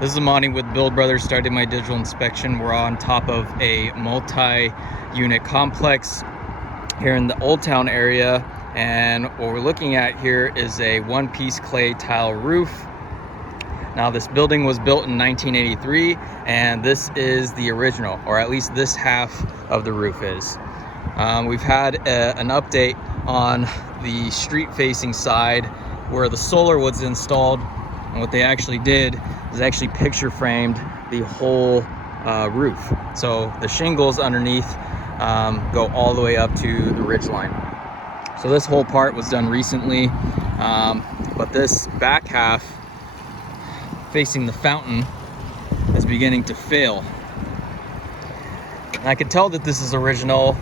This is Amani with Build Brothers, starting my digital inspection. We're on top of a multi-unit complex here in the Old Town area, and what we're looking at here is a one-piece clay tile roof. Now, this building was built in 1983, and this is the original, or at least this half of the roof is. We've had an update on the street-facing side where the solar was installed, and what they actually did is actually picture framed the whole roof. So the shingles underneath go all the way up to the ridge line. So this whole part was done recently, but this back half facing the fountain is beginning to fail. And I can tell that this is original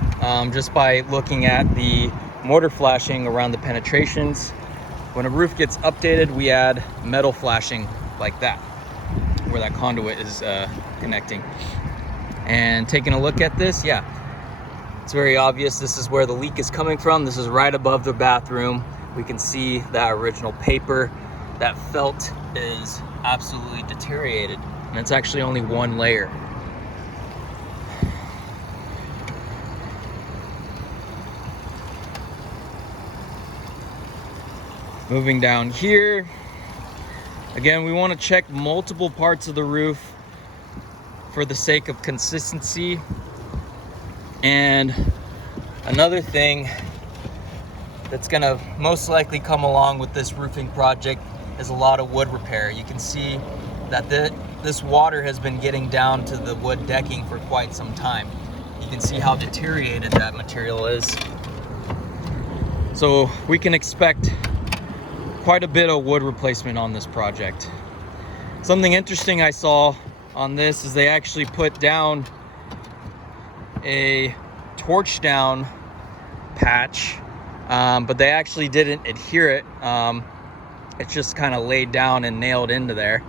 just by looking at the mortar flashing around the penetrations. When a roof gets updated, we add metal flashing like that, where that conduit is connecting. And taking a look at this, yeah, it's very obvious this is where the leak is coming from. This is right above the bathroom. We can see that original paper. That felt is absolutely deteriorated, and it's actually only one layer. Moving down here, again, we want to check multiple parts of the roof for the sake of consistency. And another thing that's going to most likely come along with this roofing project is a lot of wood repair. You can see that this water has been getting down to the wood decking for quite some time. You can see how deteriorated that material is. So we can expect quite a bit of wood replacement on this project. Something interesting I saw on this is they actually put down a torch down patch, but they actually didn't adhere it. It's just kind of laid down and nailed into there.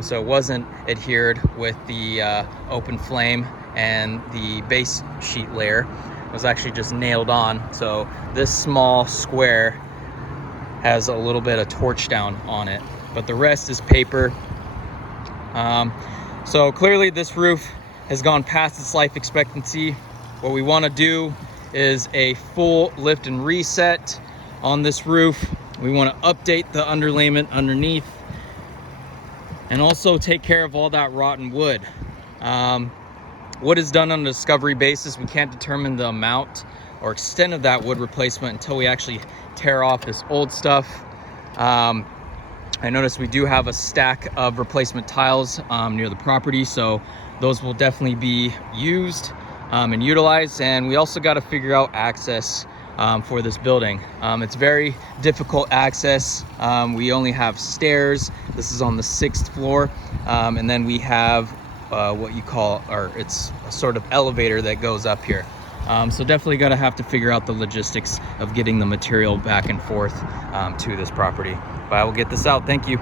So it wasn't adhered with the open flame, and the base sheet layer was actually just nailed on. So this small square has a little bit of torch down on it, but the rest is paper. So clearly this roof has gone past its life expectancy. What we want to do is a full lift and reset on this roof. We want to update the underlayment underneath and also take care of all that rotten wood. What is done on a discovery basis, we can't determine the amount or extent of that wood replacement until we actually tear off this old stuff. I noticed we do have a stack of replacement tiles near the property, so those will definitely be used and utilized. And we also got to figure out access for this building. It's very difficult access. We only have stairs. This is on the 6th floor, and then we have what you call, or it's a sort of elevator that goes up here. So definitely got to have to figure out the logistics of getting the material back and forth to this property. But I will get this out. Thank you.